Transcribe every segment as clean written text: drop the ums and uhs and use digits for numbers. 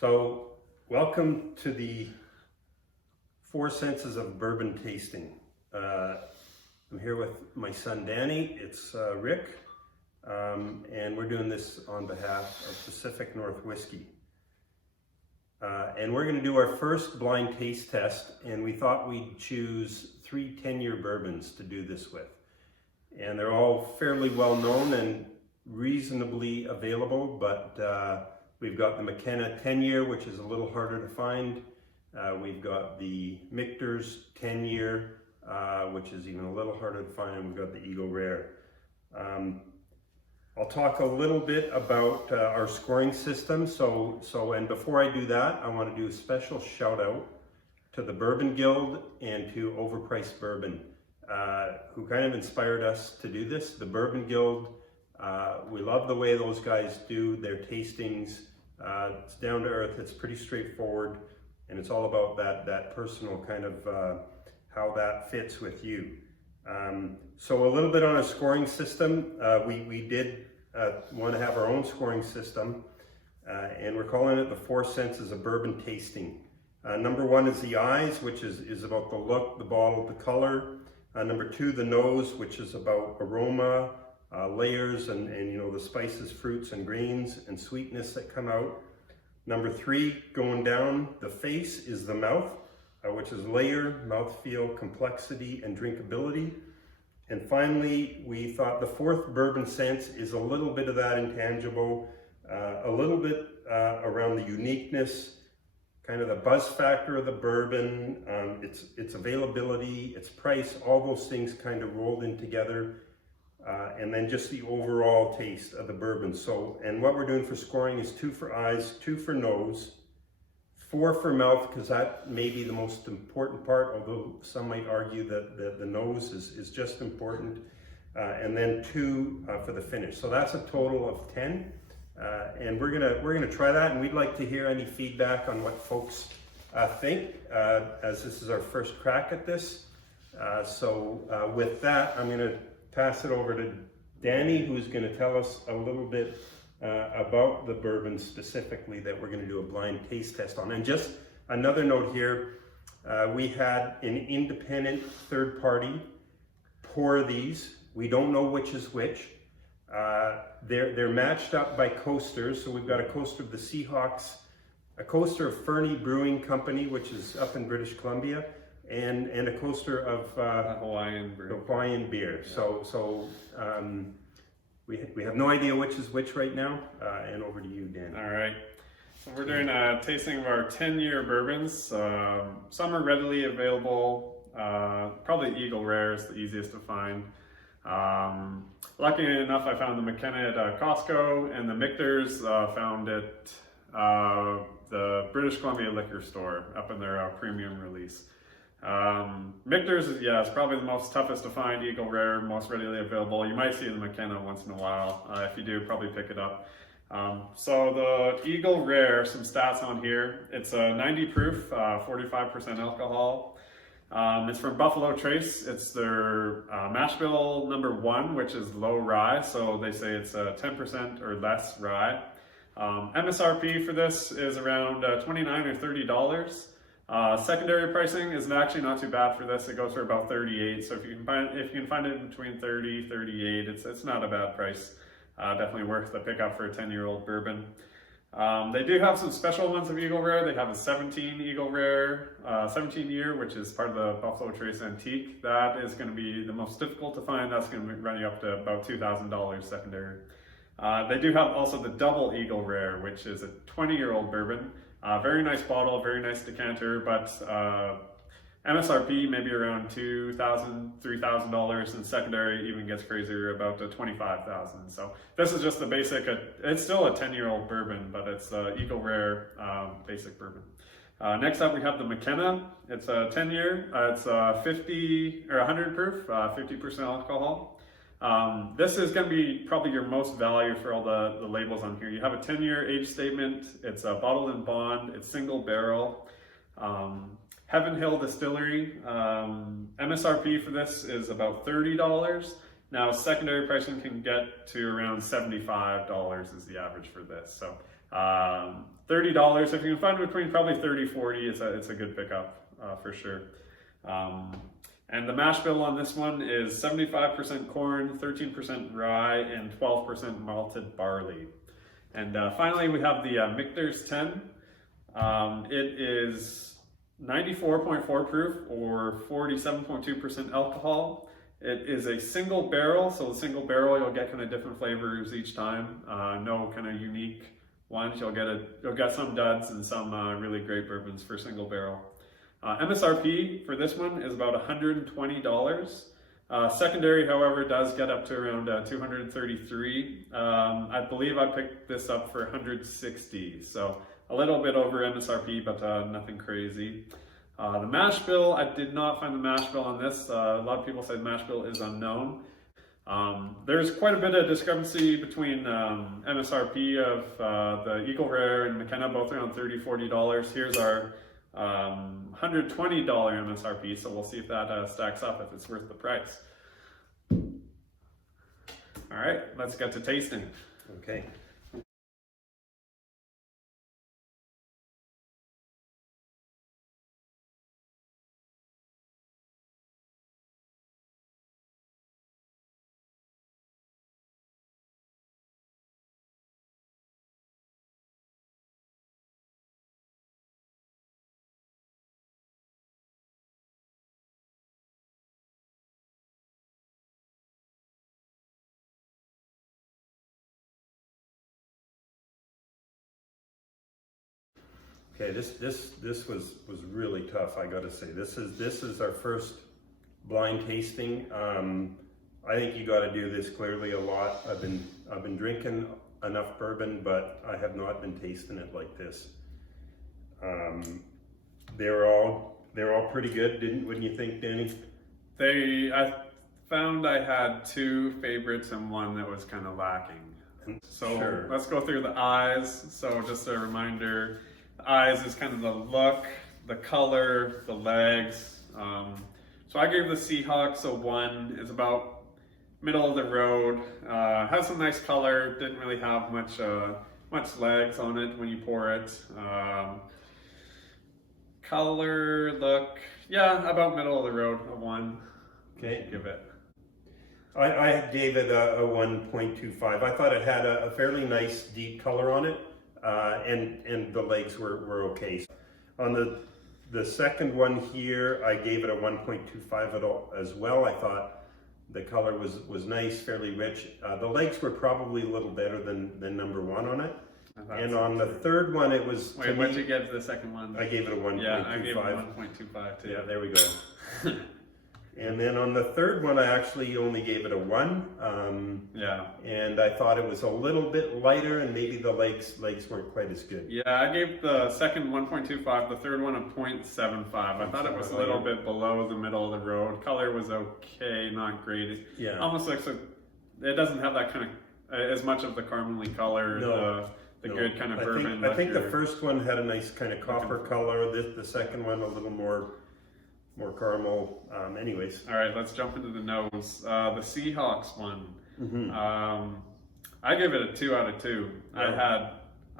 So, welcome to the Four Senses of Bourbon Tasting. I'm here with my son Danny, it's Rick, and we're doing this on behalf of Pacific North Whiskey. And we're going to do our first blind taste test, and we thought we'd choose 3 10-year bourbons to do this with. And they're all fairly well known and reasonably available, but we've got the McKenna 10-year, which is a little harder to find. We've got the Michter's 10-year, which is even a little harder to find, and we've got the Eagle Rare. I'll talk a little bit about our scoring system. And before I do that, I want to do a special shout out to the Bourbon Guild and to Overpriced Bourbon, who kind of inspired us to do this. The Bourbon Guild, we love the way those guys do their tastings. It's down to earth, it's pretty straightforward, and it's all about that personal kind of how that fits with you. So a little bit on a scoring system. We did want to have our own scoring system, and we're calling it the Four Senses of Bourbon Tasting. Number 1 is the eyes, which is about the look, the bottle, the color. Number 2, the nose, which is about aroma, layers, and you know, the spices, fruits, and grains, and sweetness that come out. Number 3, going down the face, is the mouth, which is layer, mouthfeel, complexity, and drinkability. And finally, we thought the 4th bourbon sense is a little bit of that intangible, a little bit around the uniqueness, kind of the buzz factor of the bourbon, its availability, its price, all those things kind of rolled in together. And then just the overall taste of the bourbon. So, and what we're doing for scoring is 2 for eyes, 2 for nose, 4 for mouth, because that may be the most important part, although some might argue that the nose is just important, and then 2 for the finish. So that's a total of 10, and we're gonna try that, and we'd like to hear any feedback on what folks think, as this is our first crack at this. So with that, I'm gonna pass it over to Danny, who's going to tell us a little bit about the bourbon specifically that we're going to do a blind taste test on. And just another note here, we had an independent third party pour these. We don't know which is which. They're matched up by coasters. So we've got a coaster of the Seahawks, a coaster of Fernie Brewing Company, which is up in British Columbia, and a coaster of Hawaiian beer. Yeah. So we have no idea which is which right now. And over to you, Dan. All right. So we're doing a tasting of our 10-year bourbons. Some are readily available. Probably Eagle Rare is the easiest to find. Lucky enough, I found the McKenna at Costco, and the Michters found at the British Columbia liquor store up in their premium release. Michter's, it's probably the most toughest to find. Eagle Rare, most readily available. You might see the McKenna once in a while. If you do, probably pick it up. So the Eagle Rare, some stats on here. It's a 90 proof, 45% alcohol. It's from Buffalo Trace. It's their mash bill number 1, which is low rye. So they say it's 10% or less rye. MSRP for this is around $29 or $30. Secondary pricing is actually not too bad for this. It goes for about $38. So if you can find it between $30, $38, it's not a bad price. Definitely worth the pickup for a 10-year-old bourbon. They do have some special ones of Eagle Rare. They have a 17 Eagle Rare, 17-year, which is part of the Buffalo Trace Antique. That is going to be the most difficult to find. That's going to run you up to about $2,000 secondary. They do have also the double Eagle Rare, which is a 20-year-old bourbon. Very nice bottle, very nice decanter, but MSRP maybe around $2,000, $3,000, and secondary even gets crazier, about $25,000. So this is just the basic. It's still a 10-year-old bourbon, but it's Eagle Rare basic bourbon. Next up, we have the McKenna. It's a 10-year. It's 50 or 100 proof, 50% alcohol. This is going to be probably your most value for all the labels on here. You have a 10-year age statement. It's a bottled in bond. It's single barrel. Heaven Hill Distillery. MSRP for this is about $30. Now secondary pricing can get to around $75 is the average for this. So $30 if you can find between probably 30, 40. It's a good pickup for sure. And the mash bill on this one is 75% corn, 13% rye, and 12% malted barley. And finally, we have the Michter's 10. It is 94.4 proof or 47.2% alcohol. It is a single barrel, so a single barrel you'll get kind of different flavors each time. No kind of unique ones. You'll get some duds and some really great bourbons for single barrel. MSRP for this one is about $120. Secondary, however, does get up to around $233. I believe I picked this up for $160, so a little bit over MSRP, but nothing crazy. The mash bill, I did not find the mash bill on this. A lot of people say the mash bill is unknown. There's quite a bit of discrepancy between MSRP of the Eagle Rare and McKenna, both around $30, $40. Here's our $120 MSRP, so we'll see if that stacks up, if it's worth the price. All right, let's get to tasting. Okay. Okay, this was really tough, I gotta say. This is our first blind tasting. I think you gotta do this clearly a lot. I've been drinking enough bourbon, but I have not been tasting it like this. They're all pretty good, wouldn't you think, Danny? I found I had two favorites and one that was kind of lacking. So Sure. Let's go through the eyes. So just a reminder, the eyes is kind of the look, the color, the legs. So I gave the Seahawks a 1. It's about middle of the road. Has some nice color. Didn't really have much legs on it when you pour it. Color, look, yeah, about middle of the road, a 1. Okay. Give it. I gave it a 1.25. I thought it had a fairly nice deep color on it, and the legs were okay. On the second one here, I gave it a 1.25 as well. I thought the color was nice, fairly rich. The legs were probably a little better than number 1 on it. And on the third one, it was... Wait, what did you give the second one? I gave it a 1.25. Yeah, I gave it 1.25 too. Yeah, there we go. And then on the third one, I actually only gave it a 1. Yeah. And I thought it was a little bit lighter, and maybe the legs weren't quite as good. Yeah, I gave the second 1.25, the third one a 0.75. I thought it was a little bit below the middle of the road. Color was okay, not great. Yeah. Almost looks like it doesn't have that kind of as much of the caramely color. No. The good kind of bourbon. I think the first one had a nice kind of copper color. The second one a little more caramel. Anyways. All right, let's jump into the nose. The Seahawks one. Mm-hmm. I gave it a 2 out of 2. Yeah. I had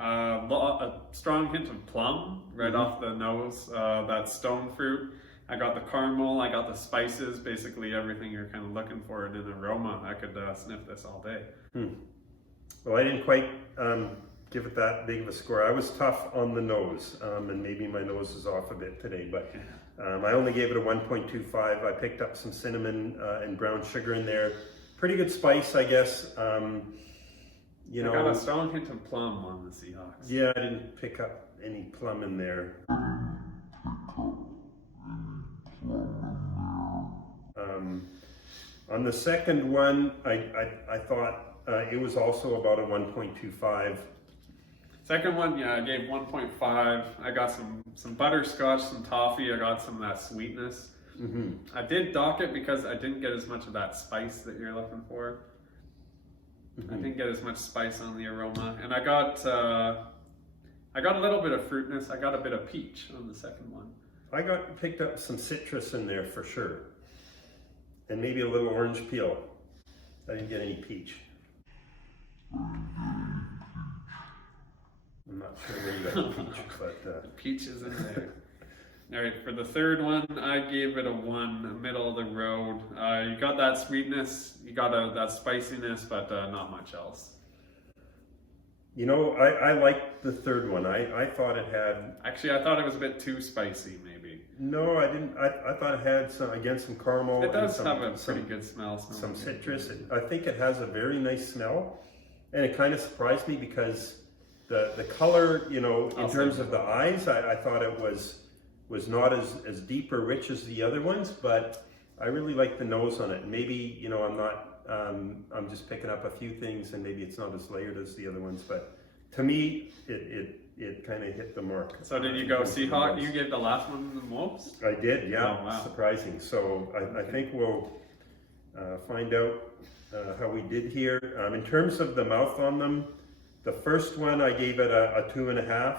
a strong hint of plum right off the nose. That stone fruit. I got the caramel. I got the spices. Basically everything you're kind of looking for in an aroma. I could sniff this all day. Well, I didn't quite give it that big of a score. I was tough on the nose, and maybe my nose is off a bit today, but I only gave it a 1.25. I picked up some cinnamon and brown sugar in there. Pretty good spice, I guess. You know, I got a strong hint of plum on the Seahawks. Yeah, I didn't pick up any plum in there. On the second one, I thought it was also about a 1.25. Second one, yeah, I gave 1.5. I got some butterscotch, some toffee. I got some of that sweetness. I did dock it because I didn't get as much of that spice that you're looking for. I didn't get as much spice on the aroma, and I got a little bit of fruitness. I got a bit of peach on the second one. I picked up some citrus in there for sure, and maybe a little orange peel. I didn't get any peach. not sure where you got the peach, but Peach is in there. All right, for the third one, I gave it a 1, middle of the road. You got that sweetness, you got that spiciness, but not much else. you know, I liked the third one. I thought it had. Actually, I thought it was a bit too spicy, maybe. No, I didn't. I thought it had some caramel. It does and have a pretty good smell. Some citrus. I think it has a very nice smell, and it kind of surprised me because the color, you know, in terms of the eyes, I thought it was not as deep or rich as the other ones, but I really like the nose on it. Maybe, you know, I'm just picking up a few things, and maybe it's not as layered as the other ones, but to me, it kind of hit the mark. So did you go Seahawk? You gave the last one the most? I did, yeah. Oh, wow. Surprising. So I think we'll find out how we did here. In terms of the mouth on them, the first one I gave it a 2.5,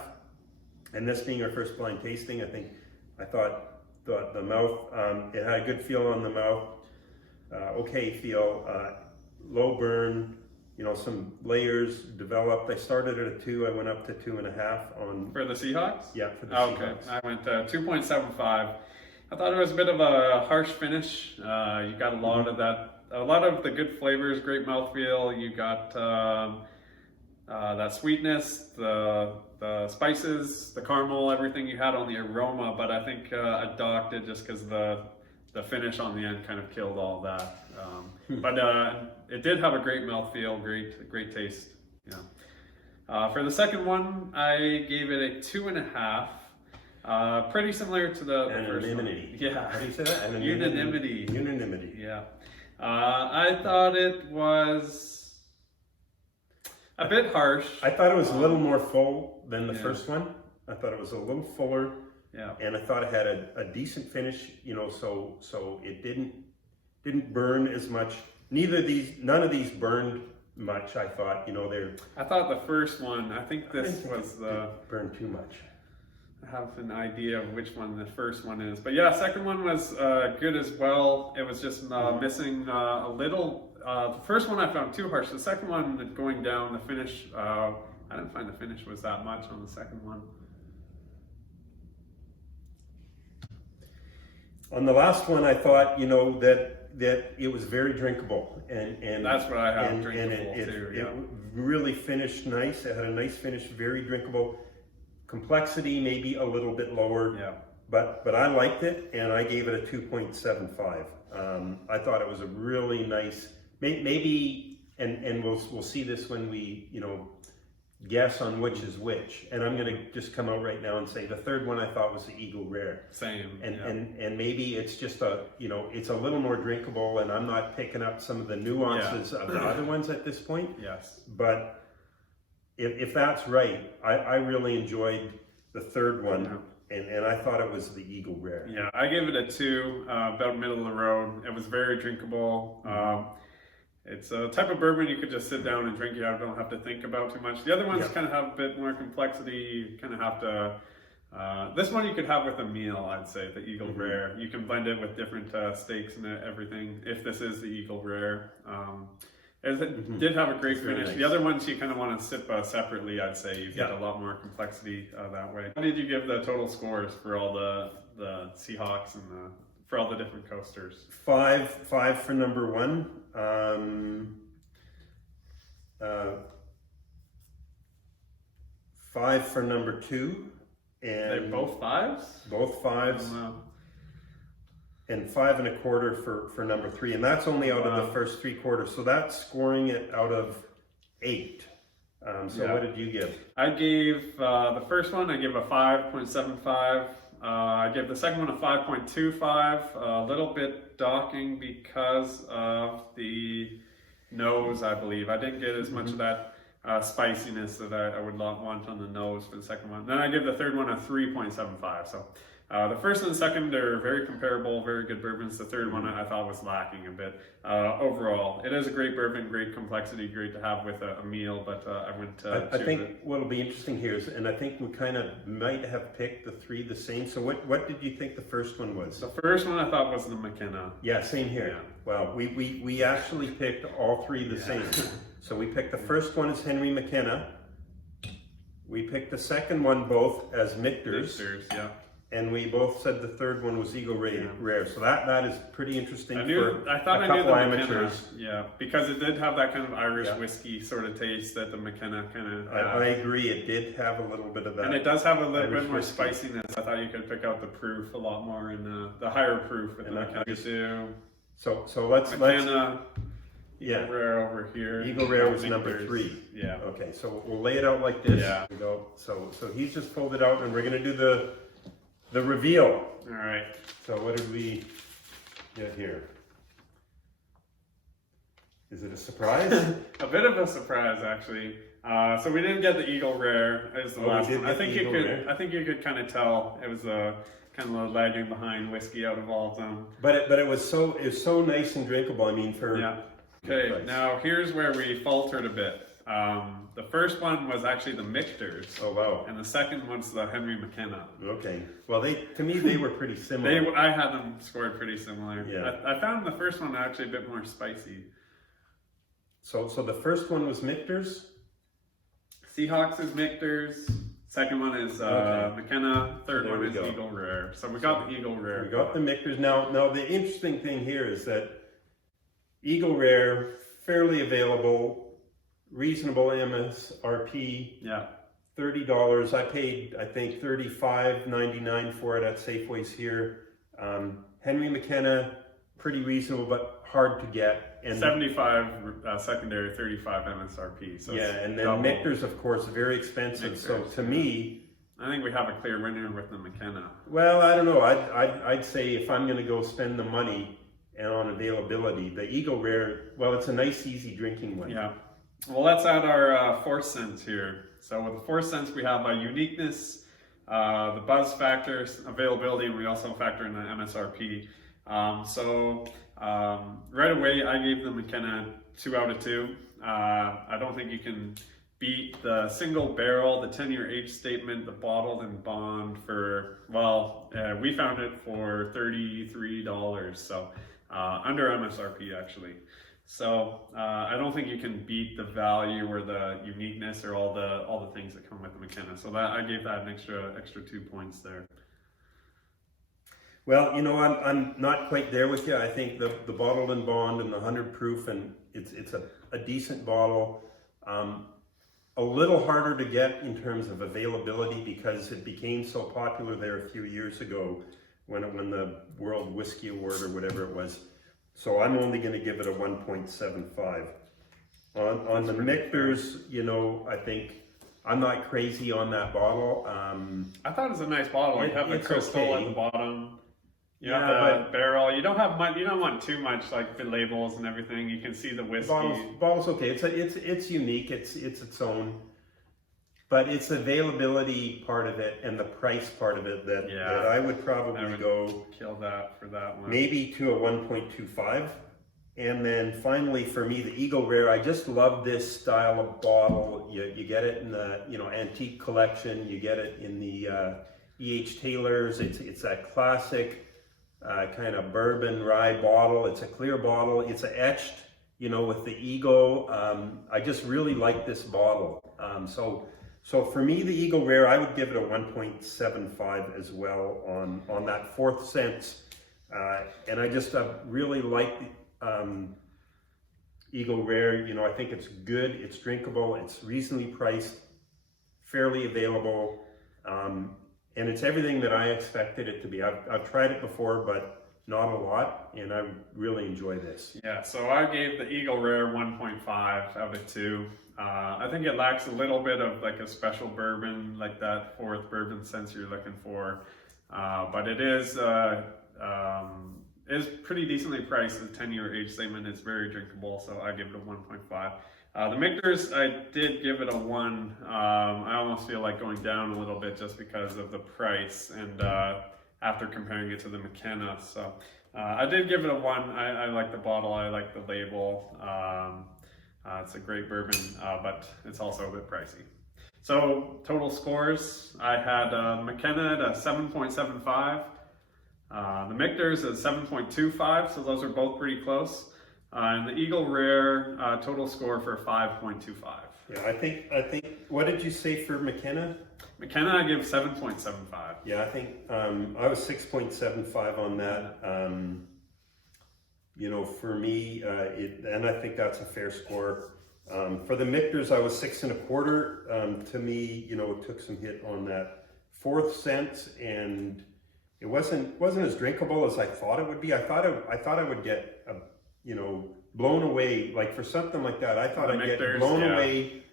and this being our first blind tasting, I thought the mouth, it had a good feel on the mouth, okay feel, low burn, you know, some layers developed. I started at a 2, I went up to 2.5 on. For the Seahawks? Yeah, for the Okay, Seahawks. I went 2.75. I thought it was a bit of a harsh finish. You got a lot of that, a lot of the good flavors, great mouthfeel. You got that sweetness, the spices, the caramel, everything you had on the aroma, but I think I docked it just because the finish on the end kind of killed all that. But it did have a great mouthfeel, great taste. Yeah. For the second one, I gave it a 2.5. Pretty similar to the first one. Yeah. How do you say that? Unanimity. Unanimity. Yeah. I thought it was a bit harsh. I thought it was a little more full than the first one. I thought it was a little fuller. Yeah. And I thought it had a decent finish, you know, so it didn't burn as much. None of these burned much. I thought, you know, I thought the first one. I think this was the burned too much. I have an idea of which one the first one is, but yeah, second one was good as well. It was just missing a little. The first one I found too harsh. The second one, going down, the finish. I didn't find the finish was that much on the second one. On the last one, I thought, you know, that it was very drinkable, and that's what I have drinkable too. Yeah. It really finished nice. It had a nice finish, very drinkable. Complexity maybe a little bit lower. Yeah. But I liked it, and I gave it a 2.75. I thought it was a really nice, maybe, and we'll see this when we, you know, guess on which is which. And I'm gonna just come out right now and say the third one I thought was the Eagle Rare. Same. And maybe it's just it's a little more drinkable, and I'm not picking up some of the nuances of the other ones at this point. Yes. But if that's right, I really enjoyed the third one, and I thought it was the Eagle Rare. Yeah, I gave it a 2, about middle of the road. It was very drinkable. It's a type of bourbon you could just sit down and drink. You don't have to think about too much. The other ones kind of have a bit more complexity. You kind of have to. This one you could have with a meal, I'd say, the Eagle Rare. You can blend it with different steaks and everything. If this is the Eagle Rare, it did have a great finish. Nice. The other ones you kind of want to sip separately. I'd say you get a lot more complexity that way. How did you give the total scores for all the Seahawks and for all the different coasters? 5 for number 1. 5 for number 2, and they're both 5s. Both 5s. Oh, wow. And 5 1/4 for number 3, and that's only out of the first 3 quarters. So that's scoring it out of 8. What did you give? I gave the first one. I gave a 5.75. I gave the second one a 5.25. A little bit docking because of the nose, I believe. I didn't get as much of that spiciness that I would want on the nose for the second one. Then I give the third one a 3.75. So the first and the second are very comparable, very good bourbons. The third one I thought was lacking a bit. Overall, it is a great bourbon, great complexity, great to have with a meal, but I wouldn't I think what'll be interesting here is, and I think we kind of might have picked the 3 the same. So what did you think the first one was? The first one I thought was the McKenna. Yeah, same here. Yeah. Well, we actually picked all 3 the same. So we picked the first one is Henry McKenna. We picked the second one both as Michters, yeah. and we both said the third one was Eagle Rare. So that is pretty interesting I for thought a I knew couple the amateurs. McKenna, yeah, because it did have that kind of Irish whiskey sort of taste that the McKenna kind of. I agree. It did have a little bit of that, and it does have a little Irish bit more whiskey. spiciness. I thought you could pick out the proof a lot more in the higher proof with the McKenna too. So let's McKenna, yeah. Rare over here. Eagle Rare was Michters. number 3. Yeah. Okay, so we'll lay it out like this. Yeah. We go. So he's just pulled it out, and we're gonna do the reveal. All right. So what did we get here? Is it a surprise? A bit of a surprise, actually. So we didn't get the Eagle Rare. It was the last one. I think you could kind of tell it was kind of lagging behind whiskey out of all of them. But it was so nice and drinkable. I mean, for yeah. Okay, now here's where we faltered a bit. The first one was actually the Michters. Oh wow! And the second one's the Henry McKenna. Okay. Well, to me they were pretty similar. I had them scored pretty similar. Yeah. I found the first one actually a bit more spicy. So the first one was Michters. Seahawks is Michters. Second one is McKenna. Third one is Eagle Rare. So we got the Eagle Rare. We got the Michters. Now the interesting thing here is that Eagle Rare, fairly available. Reasonable MSRP, yeah, $30. I paid, I think, $35.99 for it at Safeways here. Henry McKenna, pretty reasonable, but hard to get. And 75 secondary, 35 MSRP. So yeah, and then Michters, of course, very expensive. Michters, so to me, I think we have a clear winner with the McKenna. Well, I don't know. I'd say if I'm going to go spend the money and on availability, the Eagle Rare, well, it's a nice, easy drinking one. Yeah. Well, let's add our 4 cents here. So with the 4 cents, we have uniqueness, the buzz factor, availability, and we also factor in the MSRP. Right away, I gave the McKenna 2 out of 2. I don't think you can beat the single barrel, the 10-year age statement, the bottled and bond for, well, we found it for $33, so under MSRP actually. So I don't think you can beat the value or the uniqueness or all the things that come with the McKenna. So that I gave that an extra 2 points there. Well, you know, I'm not quite there with you. I think the bottled and bond and the 100 proof, and it's a decent bottle. A little harder to get in terms of availability because it became so popular there a few years ago when it won the World Whiskey Award or whatever it was. So I'm only going to give it a 1.75. On the Michters, you know, I think I'm not crazy on that bottle. I thought it was a nice bottle. You have the crystal at the bottom. You have the barrel. You don't have much. You don't want too much like the labels and everything. You can see the whiskey. Bottle's okay. It's unique. It's its own. But it's the availability part of it and the price part of it that I would probably go kill that for that one. Maybe to a 1.25. And then finally for me, the Eagle Rare, I just love this style of bottle. You get it in the antique collection. You get it in the E.H. Taylor's. It's that classic kind of bourbon rye bottle. It's a clear bottle. It's etched, with the eagle. I just really like this bottle. So for me, the Eagle Rare, I would give it a 1.75 as well on that 4th sense. And I just really like the Eagle Rare. I think it's good, it's drinkable, it's reasonably priced, fairly available, and it's everything that I expected it to be. I've tried it before, but not a lot, and I really enjoy this. Yeah, so I gave the Eagle Rare 1.5 out of 2. I think it lacks a little bit of like a special bourbon, like that 4th bourbon sense you're looking for. But it is pretty decently priced. The 10-year age statement is very drinkable, so I give it a 1.5. The Michters, I did give it a 1. I almost feel like going down a little bit just because of the price and after comparing it to the McKenna. So I did give it a 1. I like the bottle, I like the label. It's a great bourbon, but it's also a bit pricey. So total scores, I had McKenna at a 7.75. The Michters at 7.25, so those are both pretty close. And the Eagle Rare total score for 5.25. Yeah, I think, what did you say for McKenna? McKenna, I give 7.75. Yeah, I think, I was 6.75 on that. You know, for me, and I think that's a fair score. For the Michters, I was 6.25. To me, you know, it took some hit on that 4th sense, and it wasn't as drinkable as I thought it would be. I thought I would get, you know, blown away. Like for something like that, I thought I'd get blown away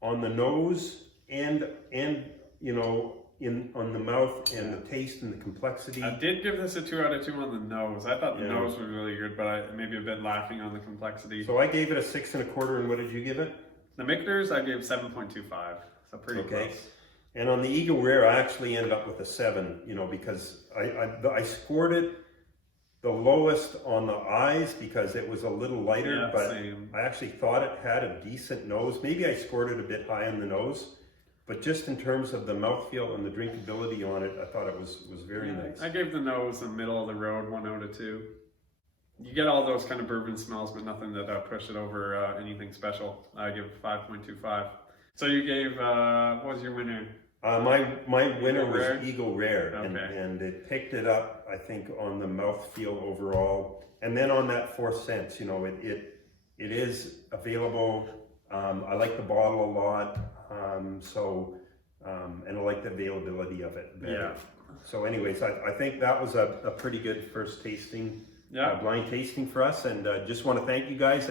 on the nose and you know, on the mouth and the taste and the complexity. I did give this a 2 out of 2 on the nose. I thought the nose was really good, but maybe a bit lacking on the complexity. So I gave it a 6.25, and what did you give it? The Michters, I gave 7.25. So pretty close. And on the Eagle Rare, I actually ended up with a 7, you know, because I scored it the lowest on the eyes because it was a little lighter, but same. I actually thought it had a decent nose. Maybe I scored it a bit high on the nose, but just in terms of the mouthfeel and the drinkability on it, I thought it was very nice. I gave the nose a middle of the road 1 out of 2. You get all those kind of bourbon smells, but nothing that push it over anything special. I give 5.25. So you gave, what was your winner? My winner was Eagle Rare, Okay. and it picked it up, I think, on the mouthfeel overall. And then on that 4th sense, you know, it is available. I like the bottle a lot, and I like the availability of it better. Yeah. So anyways, I think that was a pretty good first tasting, blind tasting for us, and just want to thank you guys.